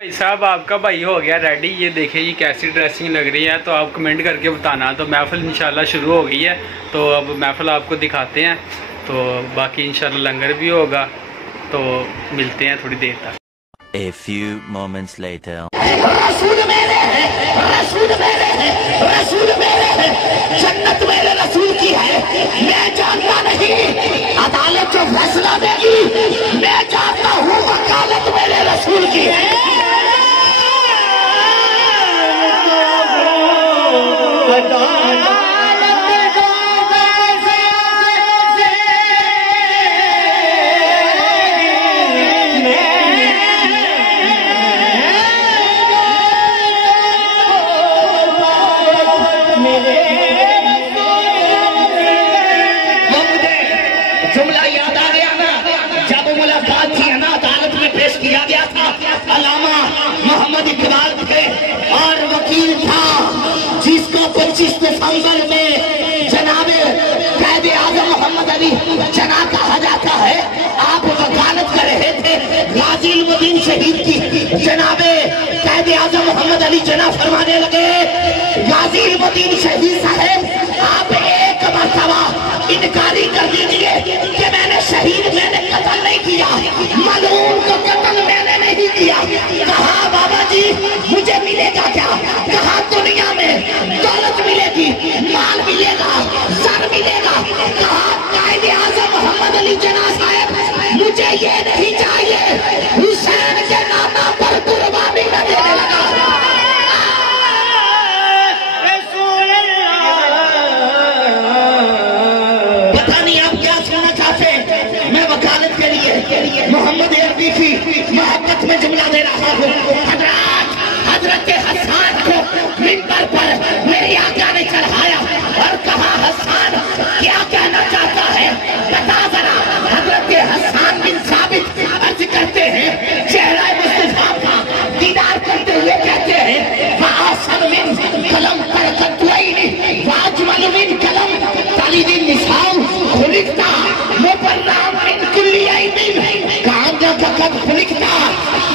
भाई साहब आपका भाई हो गया रेडी। ये देखिए ये कैसी ड्रेसिंग लग रही है, तो आप कमेंट करके बताना। तो महफिल इंशाल्लाह शुरू हो गई है, तो अब महफिल आपको दिखाते हैं। तो बाकी इंशाल्लाह लंगर भी होगा, तो मिलते हैं थोड़ी देर तक। A few moments later. रसूल मेरे हैं, रसूल मेरे हैं, रसूल मेरे हैं, जन्नत मेरे रसूल की है। मैं जानता नहीं अदालत जो फैसला देगी, मैं जानता हूँ वकालत मेरे रसूल की है। जुमला याद आ गया ना, जब मुलाकात थी ना अदालत में पेश किया गया था। अल्लामा मोहम्मद इकबाल थे और वकील था जिसको 25 दिसंबर में जनाबे कैद आजम मोहम्मद अली जना कहा जाता है। आप वकालत कर रहे थे गाजी इल्मुद्दीन शहीद की। जनाबे कैद आजम मोहम्मद अली जना फरमाने लगे, गाजी इल्मुद्दीन शहीद साहब आप एक मरतबा इनकारी कर दीजिए कि मैंने कत्ल नहीं किया, मलूम को कत्ल मैंने नहीं किया। कहा बाबा जी मुझे मिलेगा क्या? कहा दुनिया में दौलत मिलेगी, माल मिलेगा, सर मिलेगा। कहा कायदे आज़म मोहम्मद अली जना साहब मुझे ये नहीं चाहिए। हुसैन के नाना पर कुर्बानी न देने लगा। मोहम्मद अरबी की मोहब्बत में जुमला दे रहा हूँ। हजरत हसन को मिंबर पर मेरे आका ने चढ़ाया और कहा हसन क्या कहना चाहता है बता जरा। हजरत हसन बिन साबित अर्ज करते हैं, चेहरा मुस्तफा का दीदार करते हुए कहते हैं, वासन मिन कलम पर कतवाइनी वाजमल मिन कलम तालिदिन निसाउ खुलिकता मुबर्राम मिन कुल्ली ऐबिन कांदा फकत खुलिकता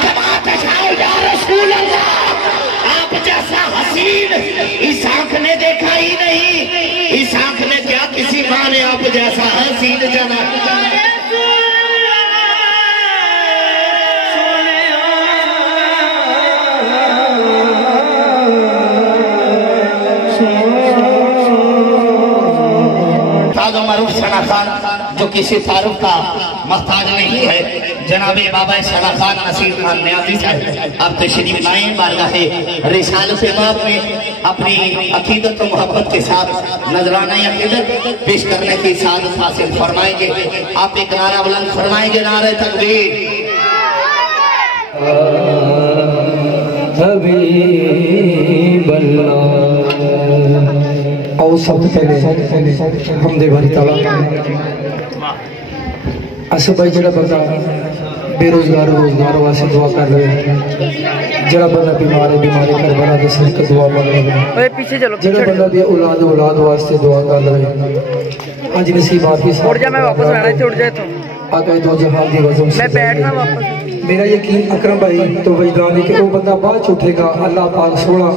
कमा तशाउ या रसूल अल्लाह। आप जैसा हसीन इस आंख ने देखा ही नहीं। इस आंख ने क्या किसी माँ ने आप जैसा हसीन जाना। सना खान जो किसी तारुफ का मोहताज नहीं है, जनाबे बाबा सना खान नसीर खान न्याजी साहब आप तशरीफ लाए बारगाह रिसालत बाब में अपनी अकीदत और मोहब्बत के साथ नजराना अकीदत पेश करने की सादत हासिल फरमाएंगे। आप एक नारा बुलंद फरमाएंगे, नारे तकबीर। और सबसे पहले हमदे भरी ताला असर भाई जरा बंदा बेरोजगार रोजगार वास्ते दुआ कर रहे, जरा बंदा बीमार है बीमारी कर बना के सिर का दुआ मांग रहे, पीछे चलो जरा बंदा भी औलाद वास्ते दुआ कर रहे। आज नसीब आपकी उड़ जा, मैं वापस आना है, उड़ जाए तो आका दो जहां दी वजह से मैं बैठना वापस। मेरा यकीन अकरम भाई तो वजदान है कि वो बंदा बाद च उठेगा, अल्लाह पाक सोना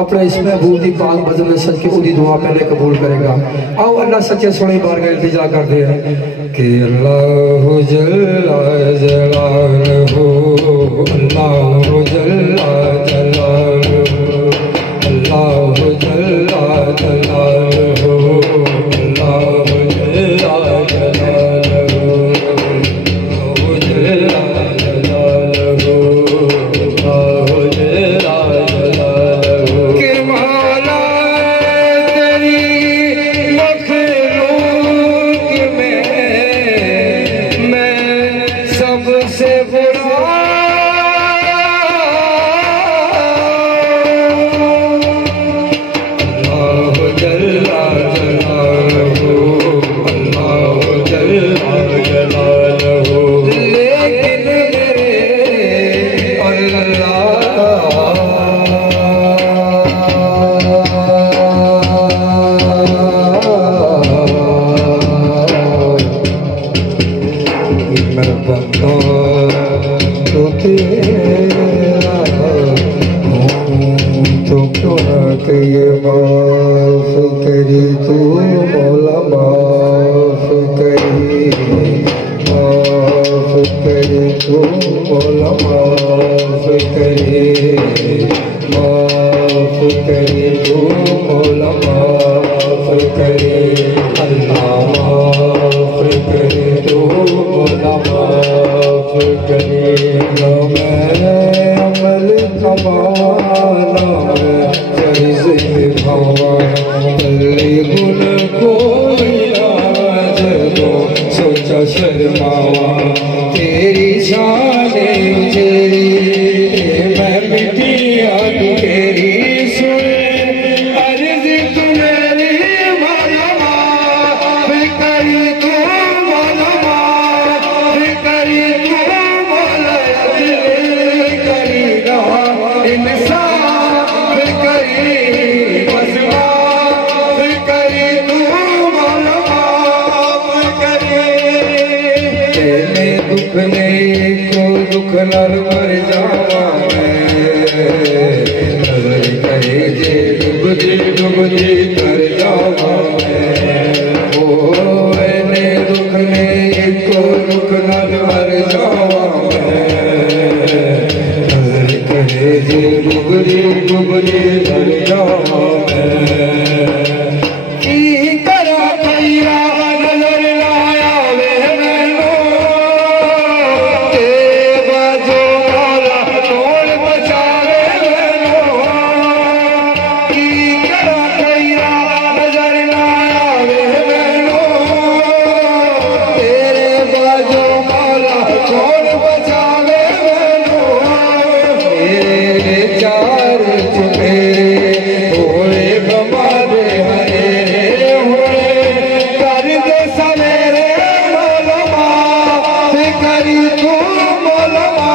अपने इस महबूब की पाक बदल सद के उदी दुआ पहले कबूल करेगा। आओ अल्लाह सच्चे सोने बार का इल्तिजा करते हैं कि अल्लाह जल्ला जलालहू, अल्लाह जल्ला जलालहू, अल्लाह जल्ला जलालहू, अल्लाह जल्ला जलालहू, फर्ज निभावा तले गुण कोई जदों सोचा शर्मावा तेरी शान उजेरी मैं मिटिया तू तेरी सुन अर्ज तू मेरी मौलमा करी तू मौलमा करी तू मौला करी ना इंसाफ करी बसवा करी तू मौलमा करी तेरे दुख ने को दुख नर मर जावा नजर करे जे डुबदी कर जावा ओ मैंने दुख ने को दुख नर मर जावा नजर करे जे डुबदी कर जावा की करा कैया नजर लाया वे मैनू तेरा जो मौला तोड़ बचावे मैनू की करा कैया नजर लाया वे मैनू तेरे बाजो मौला तोड़ बचावे मैनू मेरे चार चुके होए गमारे हरे होए कर दे सवेरे मौलमा करी तू मौलमा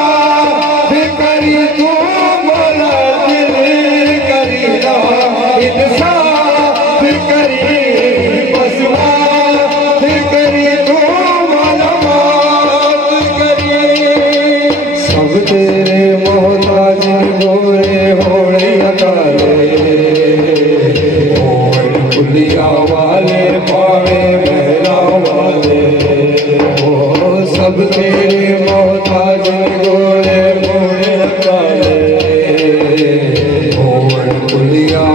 करी तू मौला दिल करी ना इंसाफ करी बसवा करी तू मौलमा करी सब तेरे मोहताज गोरे होने अकाले कुलिया वाले पावे महला वाले ओ सब तेरे मोहताज गोरे होने अकाले कुलिया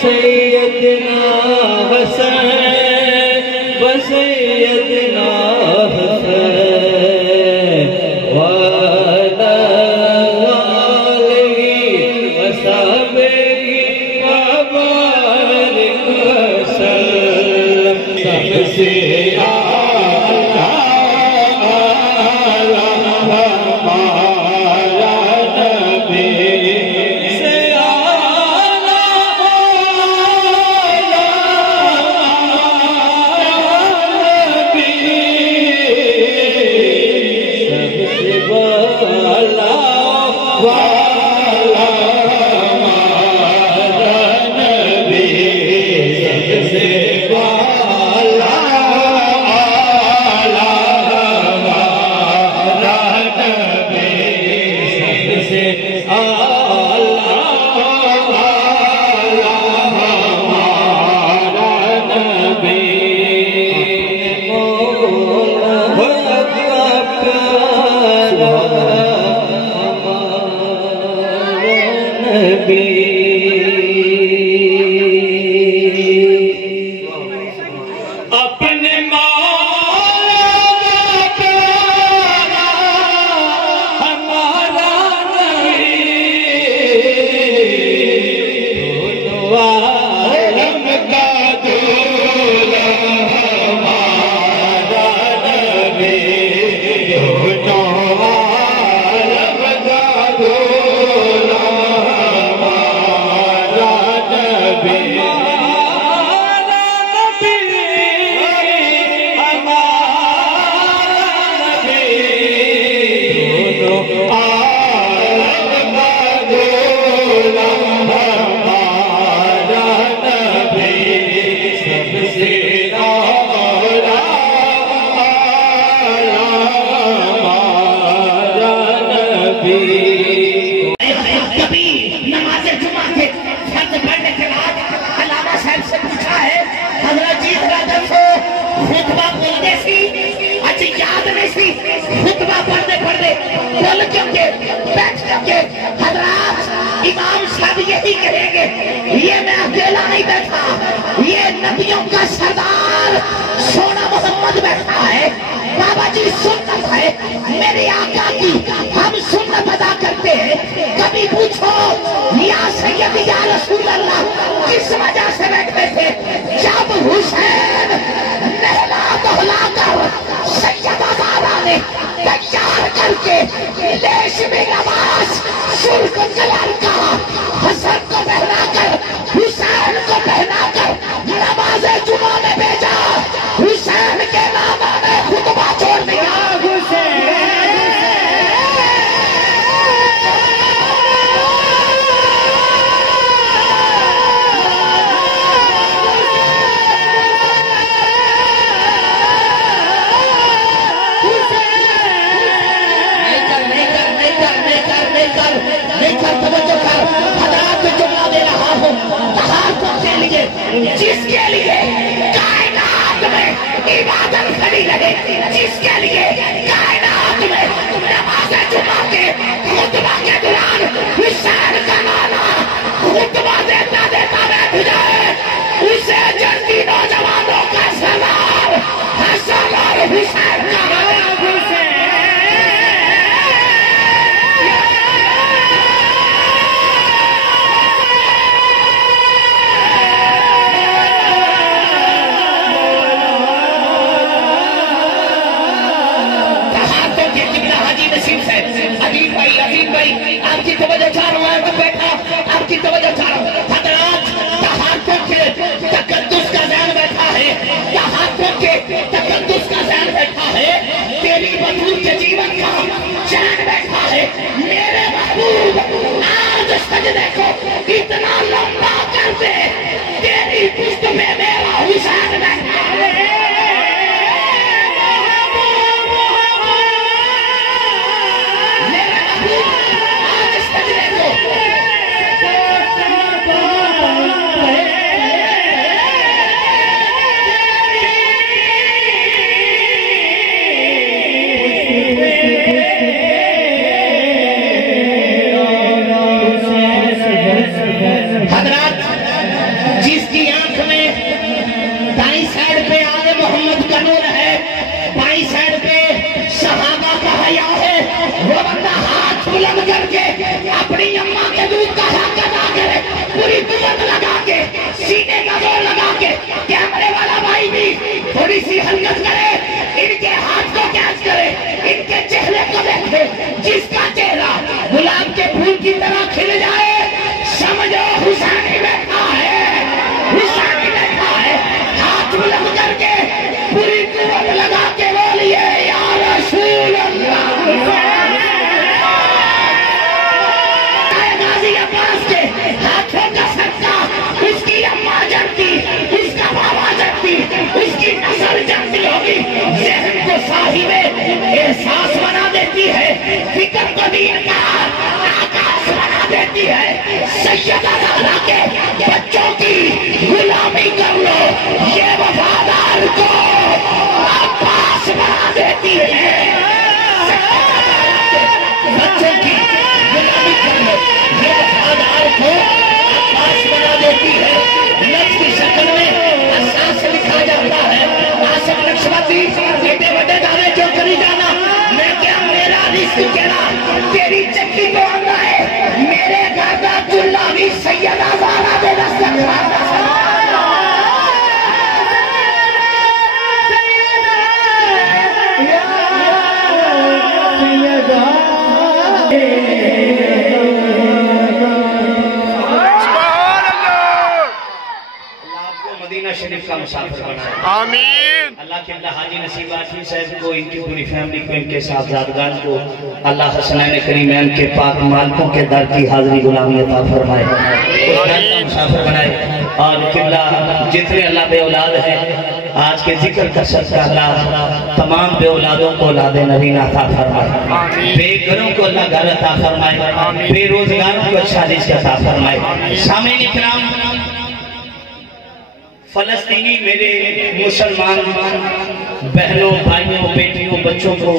सैयदना हसन सैयदना हसन वाला आलिही वसहबिही वबारिक वसल्लम सबसे आला हमारा नबी अपने हमारा इमाम साहब यही कहेंगे, ये मैं अकेला नहीं बैठा, ये नबियों का सरदार सोना मोहम्मद बैठा है। बाबा जी सुन्नत है मेरे आका की, हम सुन्नत अदा करते हैं। कभी पूछो या सैयद या रसूल अल्लाह किस वजह से बैठे थे? जब हुसैन नहला धुला कर सैयदा ज़हरा ने तैयार करके रेशमी नमाज सुर्ख कलर का हसन को पहनाकर हुसैन को पहनाकर नमाज जुमा में भेजा। हुसैन के नाना ने खुतबा छोड़ दिया। जिसके लिए कायनात में इबादत खड़ी रहे, जिसके लिए कायनात में नमाज जुमा के खुतबा के दौरान हुसैन का नाना खुतबा देता देता बैठ जाए, उसे जल्दी नौजवानों का सरदार हसन और हुसैन का नाना अजीब भाई आपकी तवज्जो चाह रहा हूं, तो बैठा आपकी तवज्जो चाह रहा हूं। हजरात तहाफ़ुज़ के तक़द्दुस का ज़हन बैठा है, तहाफ़ुज़ के तक़द्दुस का ज़हन बैठा है, तेरी बतूल के जीवन का चैन बैठा है। मेरे महबूब आज सजदे को इतना लंबा कर दे, तेरी पुश्त में मेरा हुसैन बैठा है। अपनी अम्मा के दूध का हक अदा करे, पूरी दुमत लगा के, सीने का जोर लगा के, कैमरे वाला भाई भी थोड़ी सी हरकत करे, इनके हाथ को कैच करे, इनके चेहरे को देखे, जिसका चेहरा गुलाब के फूल की तरह खिल जाए, समझो हुसैन ही बैठा है, हुसैन ही बैठा है। हाथ बुलंद करके पूरी दुमत लगा के बोलिए या रसूल अल्लाह। हाथों का सदका उसकी अम्मा जानती, उसका बाबा जानती, उसकी नस्ल जानती होगी। ज़हन को साहिबे एहसास बना देती है, फिक्र को दीन का आकाश बना देती है। सैयदा ज़हरा के बच्चों की गुलामी कर लो, ये वफादार को अब्बास बना देती है। बच्चों की गुलामी कर लो, ये वफादार को अब्बास बना देती है। लफ्ज़ की शक्ल में एहसास लिखा जाता है। आसिफ नक्शबंदी एडे बड़े दावे क्यों करी जाना, मैं क्या मेरा रिश्क केड़ा तेरी चक्की को आना है। मेरे घर का चूल्हा भी सैयदा ज़हरा दे मदीना शरीफ का मुसाफिर बनाए। आमीन। अल्लाह के हाजी नसीब आजमी साहब को, इनकी पूरी फैमिली को, इनके साहबजादगान को अल्लाह हसनैन करीमैन के पाक मालिकों के दर की हाजिरी गुलामी अता फरमाए, मुसाफिर बनाए। और किबला जितने अल्लाह बे औलाद है, आज के जिक्र का सदका अल्लाह तमाम बे औलादों को औलाद नबीना अता फरमाए, बेघरों को अल्लाह घर अता फरमाए, बेरोजगारों को अच्छा रिज़्क़ अता फरमाए। सामीन इकराम, फलस्तीनी मेरे मुसलमान बहनों, भाइयों, बेटियों, बच्चों को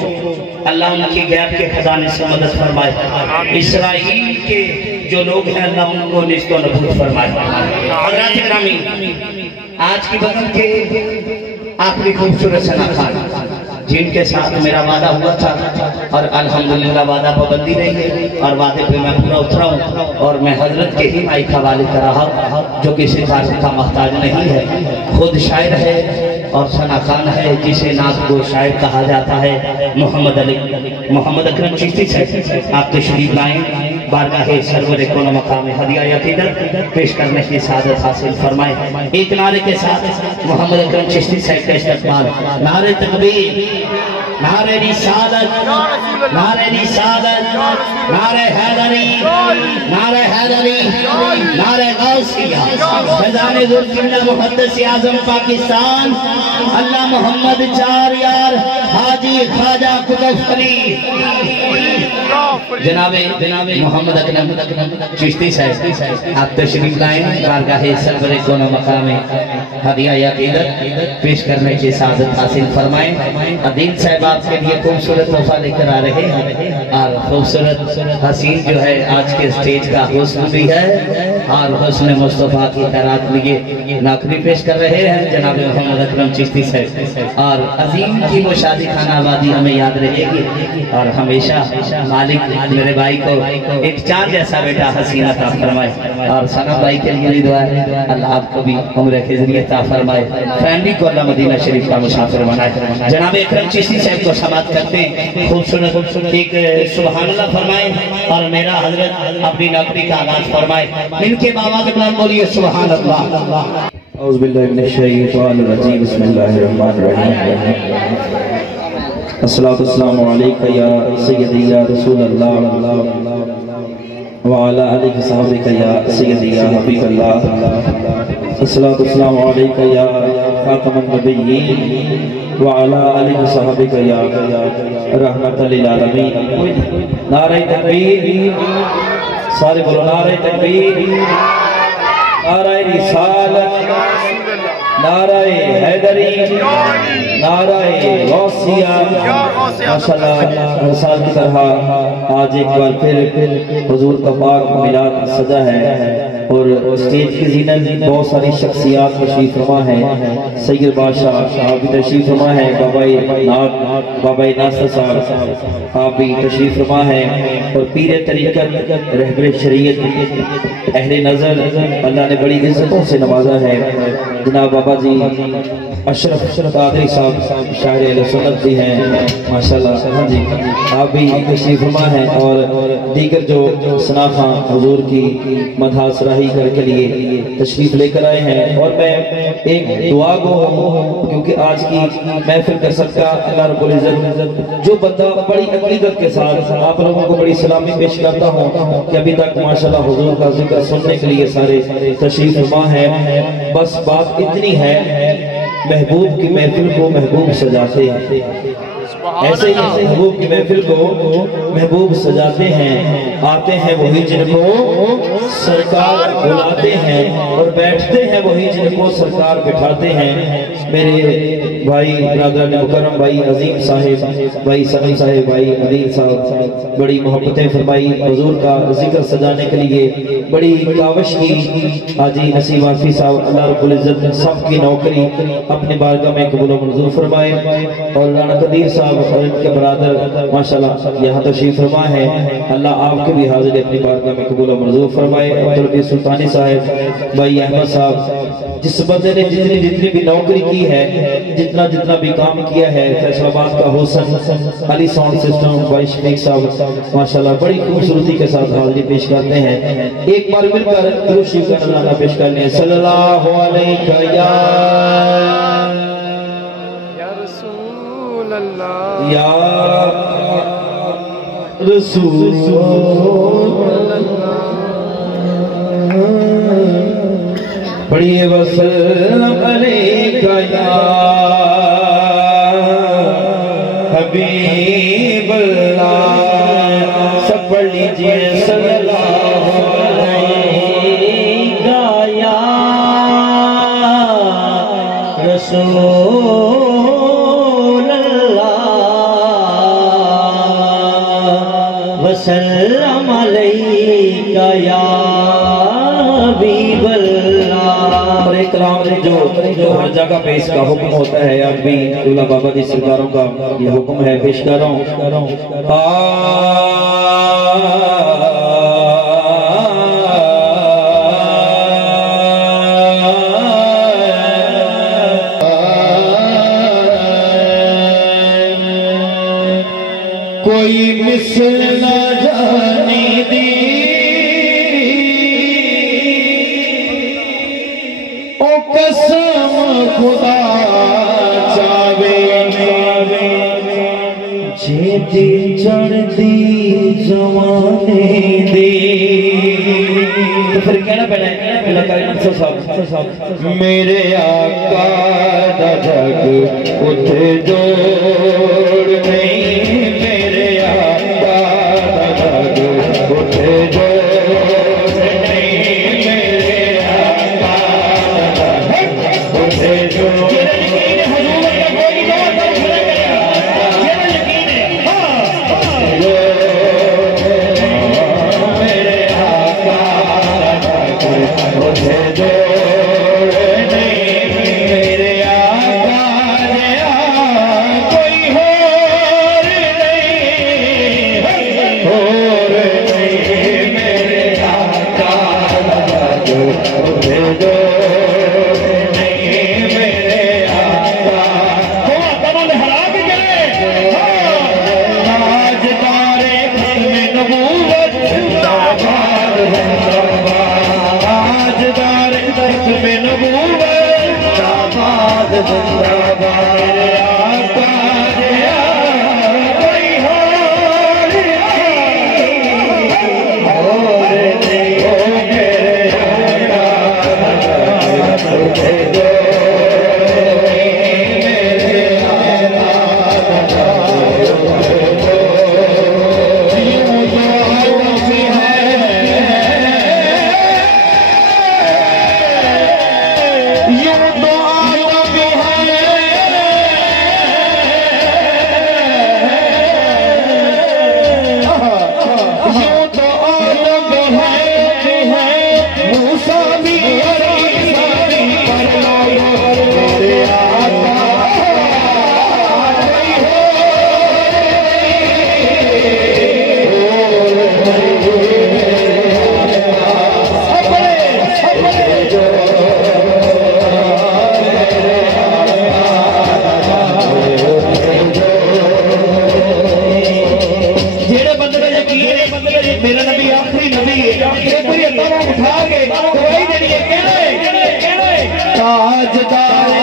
अल्लाह उनकी गैब के खजाने से मदद फरमाए। इसराइल के जो लोग हैं अल्लाह उनको निश्तो नबूत फरमाए। हज़रात ग्रामी, आज की बगल के आखिरी खूबसूरत सना खान जिनके साथ मेरा वादा हुआ था और अल्हम्दुलिल्लाह वादा पाबंदी रही है और वादे पे मैं पूरा उतरा हूँ और मैं हजरत के ही माई का वालिद कर रहा हूँ, जो किसी तारीफ का मोहताज नहीं है, खुद शायर है और सना खान है, जिसे नात को शायर कहा जाता है। मोहम्मद अकरम चिश्ती से आप तशरीफ लाएं, बारगाहे सरवर कोनो मकाम हदिया अकीदत पेश करने की सादत हासिल फरमाए। एक नारे के साथ मोहम्मद अकरम चिश्ती साहब का इस्तेमाल, नारे तकबीर, नारे रिसालत, नारे रिसालत, नारे हैदरी, नारे हैदरी, नारे गौसिया, फैज़ान ज़ुल्फ़िल्लाह मुहद्दिस आज़म पाकिस्तान अल्लाह मोहम्मद चार यार हाजी ख्वाजा कुतुब फरीद जनाबे मोहम्मद अकरम चिश्ती साहब आप तशरीफ लाएं, बारगाहे सरवर कोनो मकाम हदिया अकीदत पेश करने की सादत हासिल फरमाएं। अदील साहब आपके लिए खूबसूरत तोहफा लेकर आ रहे हैं और खूबसूरत हसीन जो है आज के स्टेज का हुस्न भी है और हुस्न मुस्तफ़ा की तरात लिए नाकरी पेश कर रहे हैं जनाब मोहम्मद अकरम चिश्ती साहब। और अजीम की वो शादी खाना आबादी हमें याद रहेगी और हमेशा मालिक मेरे भाई को एक चांद जैसा बेटा हसीना ता फरमाए और सना भाई के लिए भी दुआ है अल्लाह आपको भी उम्र के जरिए ता फरमाए, फैमिली को अल्लाह मदीना शरीफ का मुसाफिर बनाए। जनाब अकरम चिश्ती साहब को समाप्त करते हैं, खूबसूरत एक सुभान अल्लाह फरमाए और मेरा हजरत अपनी नौकरी का आगाज फरमाए। इनके बाबा के नाम बोलिए सुभान अल्लाह। औज़ु बिल्लाहि मिनश शैतानिर रजीम, बिस्मिल्लाहिर रहमानिर रहीम। अस्सलातु वस्सलामु अलैका या सय्यदी या रसूल अल्लाह व अला आलिहि सहाबिका या सय्यदी या हबीब अल्लाह। अस्सलातु वस्सलामु अलैका या खातमुन नबिय्यीन व अला आलिहि सहाबिका या रहमतल लिल आलमीन। नारे तकबीर, सारे बोलो नारे तकबीर, नारे रिसालत, नारे हैदरी, नारे गौसिया। माशाअल्लाह हर साल की तरह आज एक बार फिर हुजूर का पाक मिलाद सजा है और स्टेज की ज़ीनत बहुत सारी शख्सियात तशरीफ फरमा है। सैयद बादशाह आप भी तशरीफ फरमा है, बाबाई नासर साहब आप भी तशरीफ फरमा है और पीर तरीक़त रहबर शरीयत अहले नज़र अल्लाह ने बड़ी इज्जतों से नवाजा है। जनाब बाबा जी अशरफ कादरी साहब शायर अहले सुन्नत भी हैं माशाल्लाह। हाँ जी, आप भी तशरीफ फरमा हैं और दीगर जो सनाखा हुजूर की मदह सराही करके लिए तशरीफ लेकर आए हैं। और मैं एक दुआ गो हूँ क्योंकि आज की महफिल का सदका अल्लाह रब्बुल इज्जत जो बंदा बड़ी अकीदत के साथ आप लोगों को बड़ी सलामी पेश करता हूँ कि अभी तक माशाल्लाह हुजूर का जिक्र सुनने के लिए सारे तशरीफ फरमा है। बस बात इतनी है, महबूब की महफिल को महबूब सजाते हैं, ऐसे ही महबूब की महफिल को महबूब सजाते हैं। आते हैं वही जिनको सरकार बुलाते हैं और बैठते हैं वही जिनको सरकार बिठाते हैं। मेरे भाई ब्रदर मुकर्रम भाई अजीम साहिब भाई सनी साहिब भाई अदील साहब बड़ी मोहब्बतें फरमाई, हुजूर का जिक्र सजाने के लिए बड़ी कावश की। हाजी नसीम आफी साहब अल्लाह रब्बुल इज्जत सबकी नौकरी अपने बारगाह में कबूल मंजूर फरमाए और राणा कदीर साहब और इनके बरादर माशाल्लाह यहाँ तशरीफ फरमा है। अल्लाह आपके भी हाजिर अपनी बारगाह में कबूल मंजूर फरमाए। अब्दुल सुल्तानी साहब भाई अहमद साहब, जिस बंदे ने जितनी भी नौकरी की है, जितना भी काम किया है, फैसलाबाद का हुसन अली साउंड सिस्टम भाई शफीक साहब माशाल्लाह बड़ी खूबसूरती के साथ हाजिरी पेश करते हैं। एक बार मिलकर दुरूद शरीफ का नज़राना पेश करने सल्लल्लाहु अलैहि या रसूल अल्लाह या रसूल बड़ी वसल्लम अलैका या हबीब अल्लाह। सब पढ़ लीजिए सल्लल्लाहु अलैका या रसूल अल्लाह वसल्लम अलैका या हर जगह पे इसका हुक्म होता है। अब भी दूल्हा बाबा जी सरकारों का ये हुक्म है, पेश कर रहा हूँ। कोई मिसल न जानी दी ओ कसम खुदा चावे जेदी चढ़ती जवानी दी। तो फिर कहना पैना है मेरे आका दा जग उठे जोड़ नहीं, मेरे आका दा जग उठे जोड़ नहीं, मेरे आका दा जग उठे जोड़। मेरा नबी आखिरी नबी है, पूरी अल्लाह उठा के दवाई देनी है। ताजदार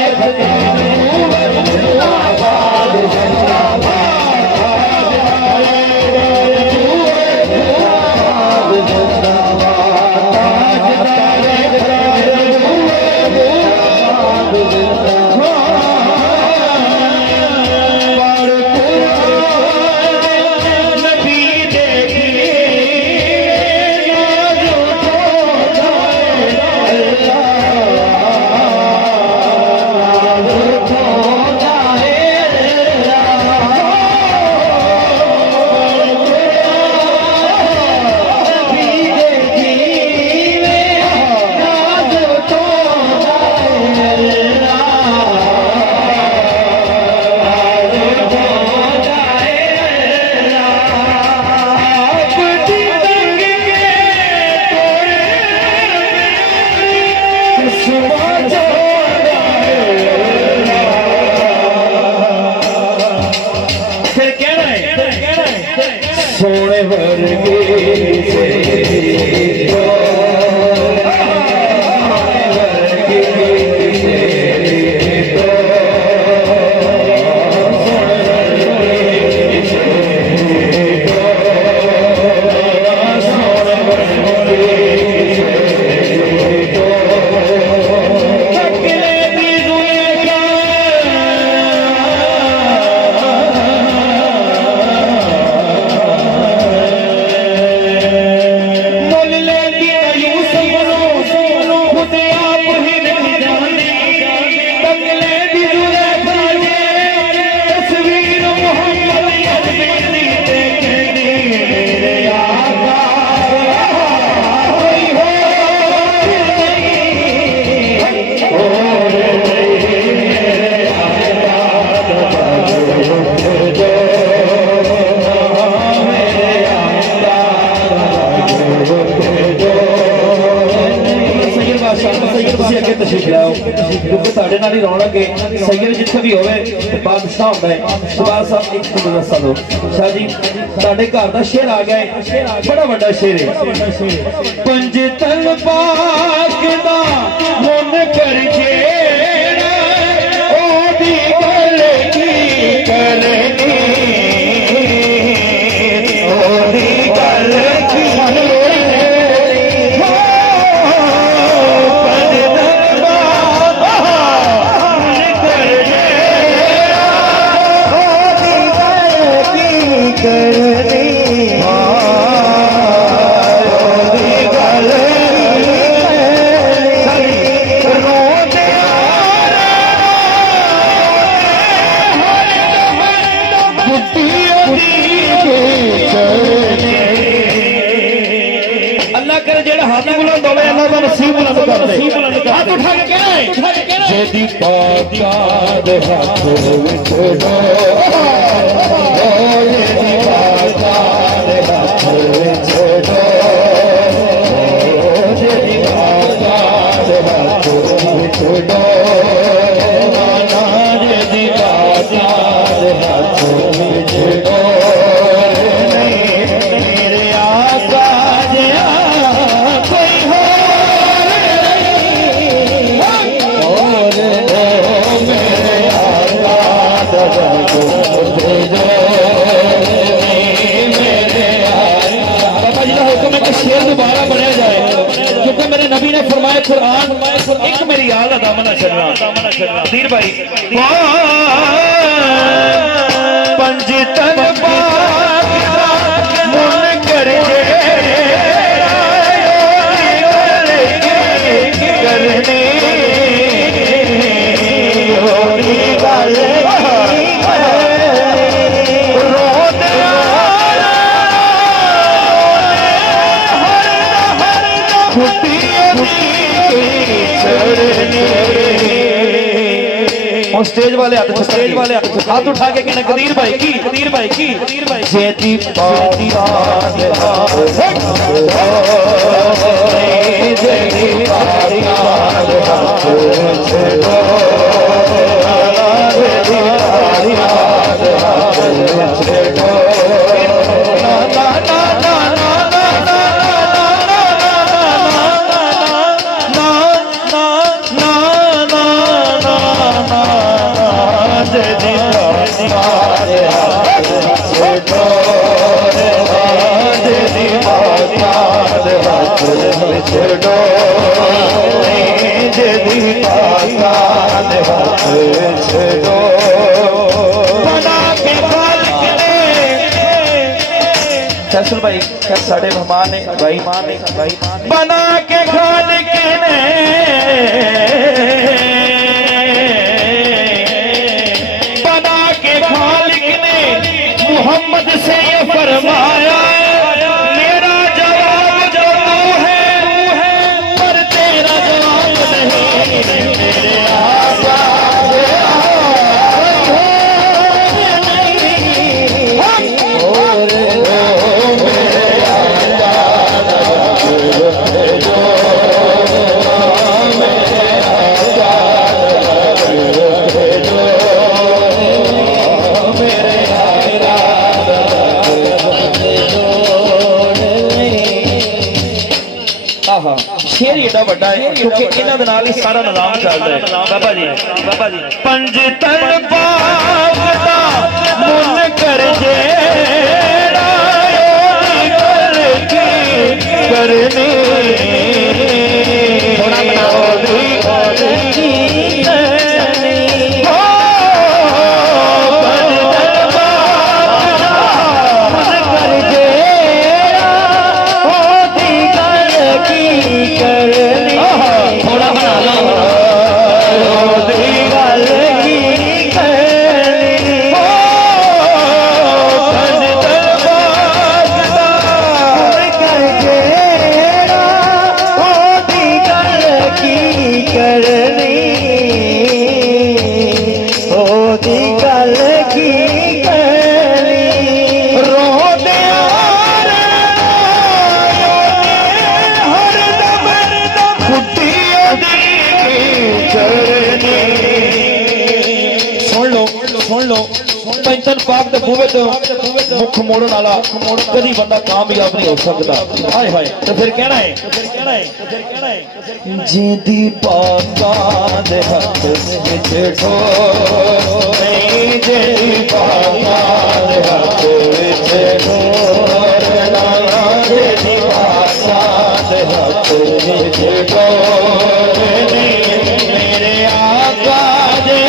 सोने वर्गी के सैयद जिथे भी होवे बादशाह होंदा है। सुभाष साहब एक गुलदस्ता दो शाह जी, साडे घर दा शेर आ गया है, बड़ा बड़ा शेर है। पंज तन पाक दा मन कर जेड़ा ओदी गल की करनी, ओदी गल की जेदी पाका दे हाथ विच डो, जेदी पाका दे हाथ विच डो, जेदी पाका दे हाथ विच डो, जेदी पाका दे हाथ विच डो, मेरे आका जिया कोई हो शेर दोबारा बनाया जाए, क्योंकि मेरे नबी ने फरमाया कुरान एक मेरी याद अदा मना चलना दीर भाई पंज तन मन कर करने स्टेज वाले हाथ उठा के कहना कदीर भाई की जेदी पाका दे हाथ जेदी पाका दे हाथ छेड़ो, जेदी पाका दे हाथ छेड़ो, ना ना ना ना ना ना छोड़ो जेदी पाका दे हाथ छोड़ो, बना के खालिक ने फैसल भाई साढ़े मेहमान ने भाई बना के खालिक ने मोहम्मद से ये फरमाया मेरा जवाब जो है पर तेरा जवाब नहीं, मेरे आका शेर एडा बड़ा है क्योंकि इन्हां दे नाल ही सारा निजाम चलदा है। बाबा जी पंज तन पाक दा मुन कर जेड़ा गल की करनी, थोड़ा बनाओ पैंतन पाक दे बूहे तो मुख मोड़न वाला कदी बंदा कामयाब नहीं हो सकता। हाय हाय तो फिर कहना है जिंदी पाका दे हाथ विच ठोर नहीं जिंदी पाका दे हाथ विच ठोर जिंदी पाका दे हाथ विच ठोर मेरे आका दे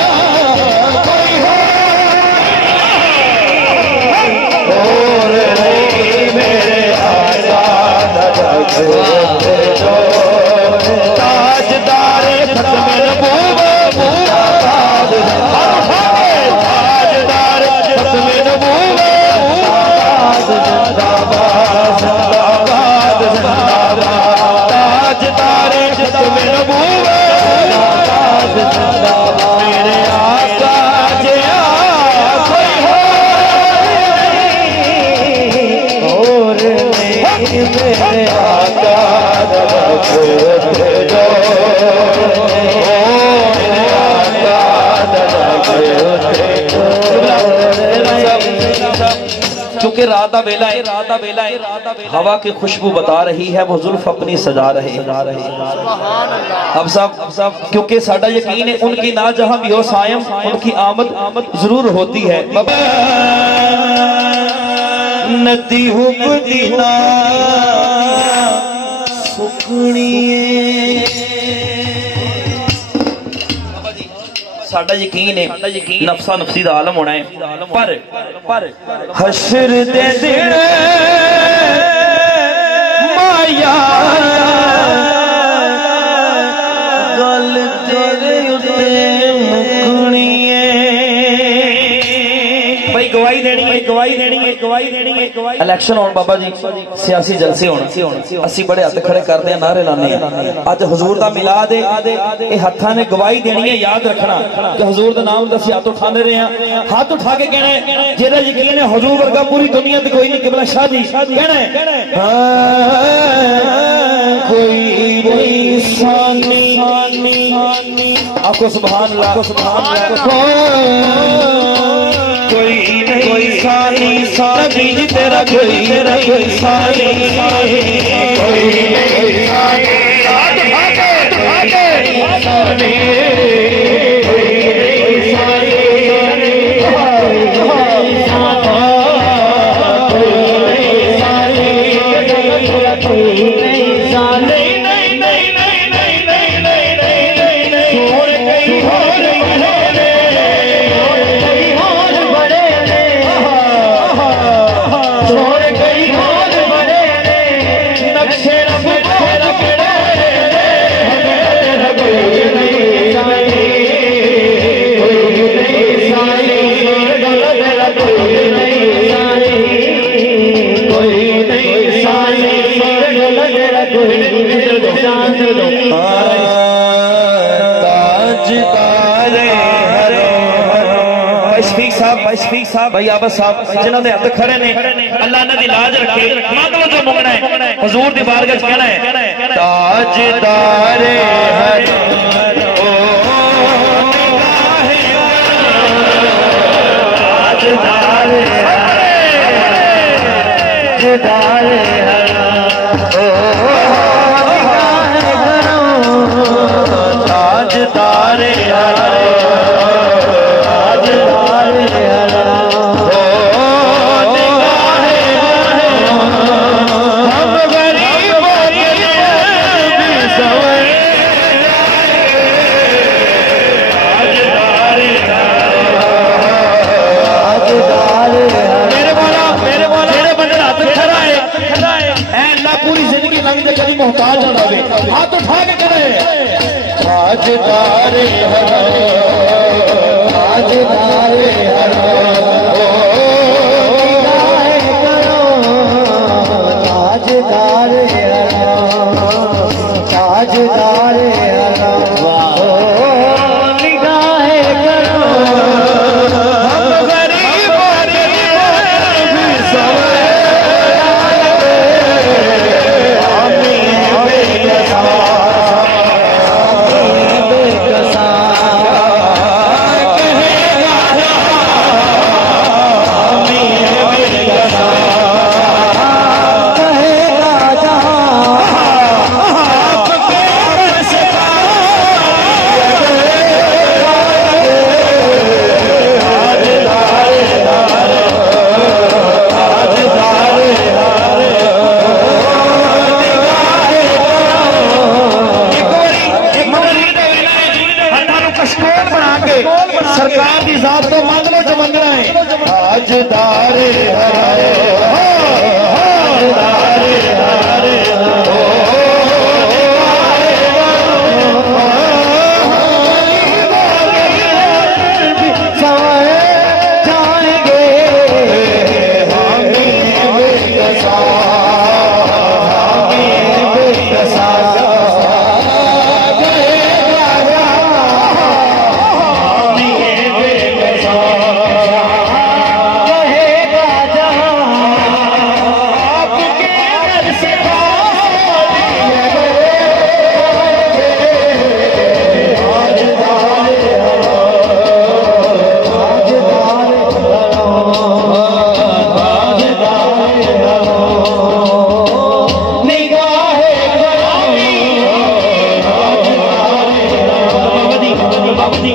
ताजदारे खत्म नबूवत ताजदारे खत्म नबूवत ताजदारे खत्म नबूवत मेरे आका जिया कोई और नहीं मेरे आका क्योंकि रात का वेला है हवा की खुशबू बता रही है वो जुल्फ अपनी सजा रहे अब सब क्योंकि साडा यकीन है उनकी ना जहां भी हो सायम उनकी आमद जरूर होती है। नदी हुबदीना सुखनी साडा यकीन है नफसा नफसी दा आलम होना है पर हशर दे दिन माया गल तेरे उत्ते मुकनी है भाई गवाही देनी है इलेक्शन होने बाबा जी सियासी जलसे होने असि बड़े हथ खड़े करते हैं नारे लाने अज हजूर का मिलाद है ये हथा ने गवाही देनी है। याद रखना कि हजूर का नाम दस हाथ उठाने रहे हैं हाथ उठा के कहना है जेदा यकीन है हजूर वर्गा पूरी दुनिया में कोई नहीं किबला शाह जी कहना है कोई नहीं सानी आपको सुभान अल्लाह कोई नहीं सानी सानी तेरा कोई सानी कोई नहीं सानी शफीक साहब भाई आबा साहब जिन्होंने हथ खड़े ने अल्लाह ने दी लाज रखे मंग लो जो मंगना है हुजूर दी बारगाह च कहना है ताजदारे ताजदारे मेरे बोला मेरे बंदे हाथ खड़ा है दी जात तो मांगने च मंगना है ताजदारे हरे ताजदारे हरे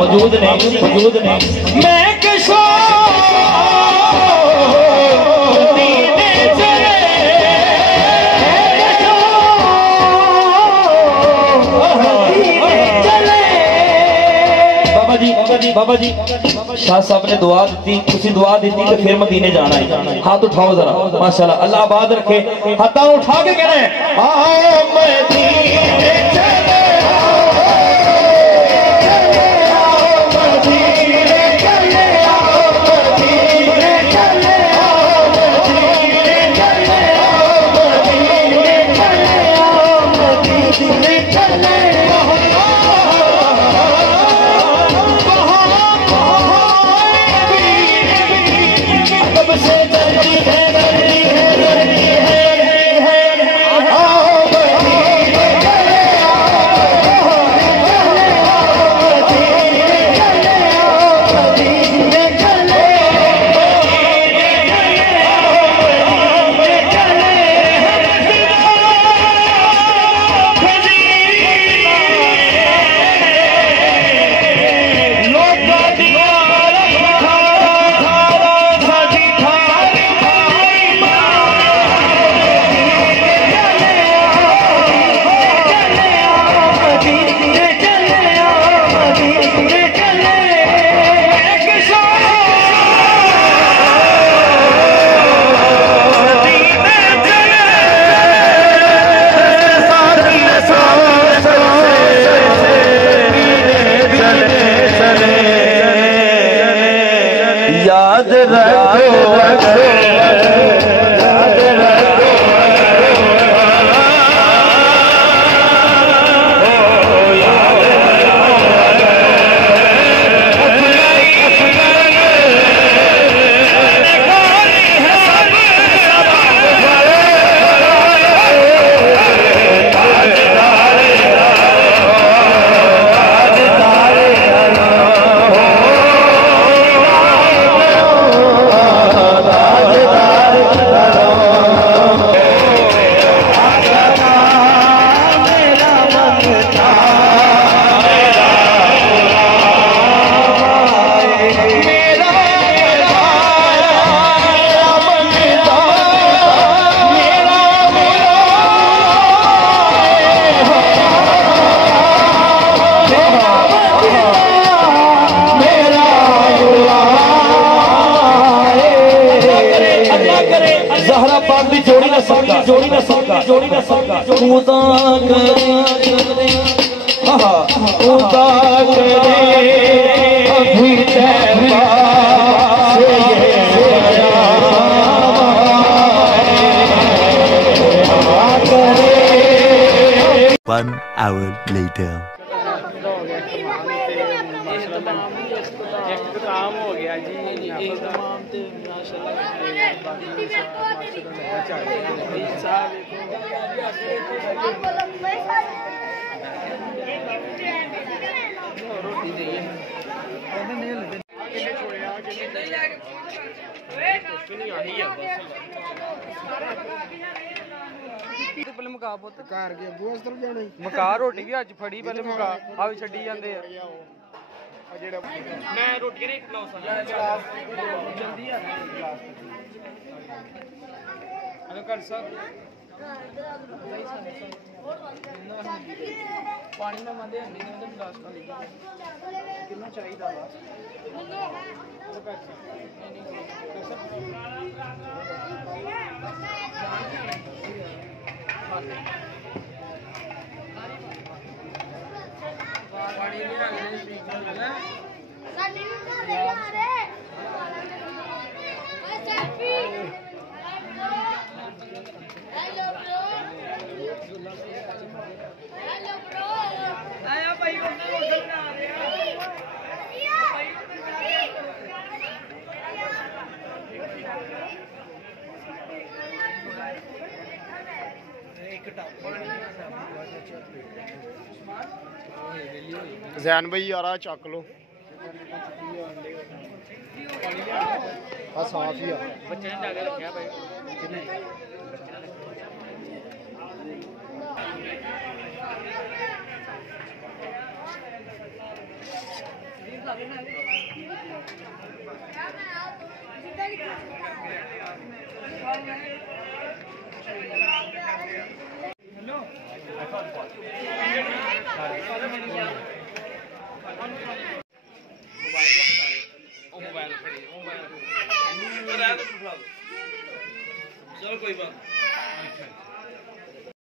वजूद ने मैं बाबा जी शाह साहब ने दुआ दी, तुसी दुआ दी तो फिर मदीने जाना है। हाथ उठाओ जरा माशाल्लाह, अल्लाह आबाद रखे। हाथ उठा के कह रहे हैं आओ मदीने चले One hour later. काम हो गया जी, तमाम रोटी चाहिए मका पुत घर गया मका रोटी भी अज फड़ी पहले मका आ भी छड्डी जांदे आ मैं रोटी नहीं खिलाओ जल्दी आ हेलो कर सर पानी में मंदे गिलास कितना चाहिए जैन भाई यार चक लो साफ ही बच्चे ने जाके रखा भाई चलो कोई बात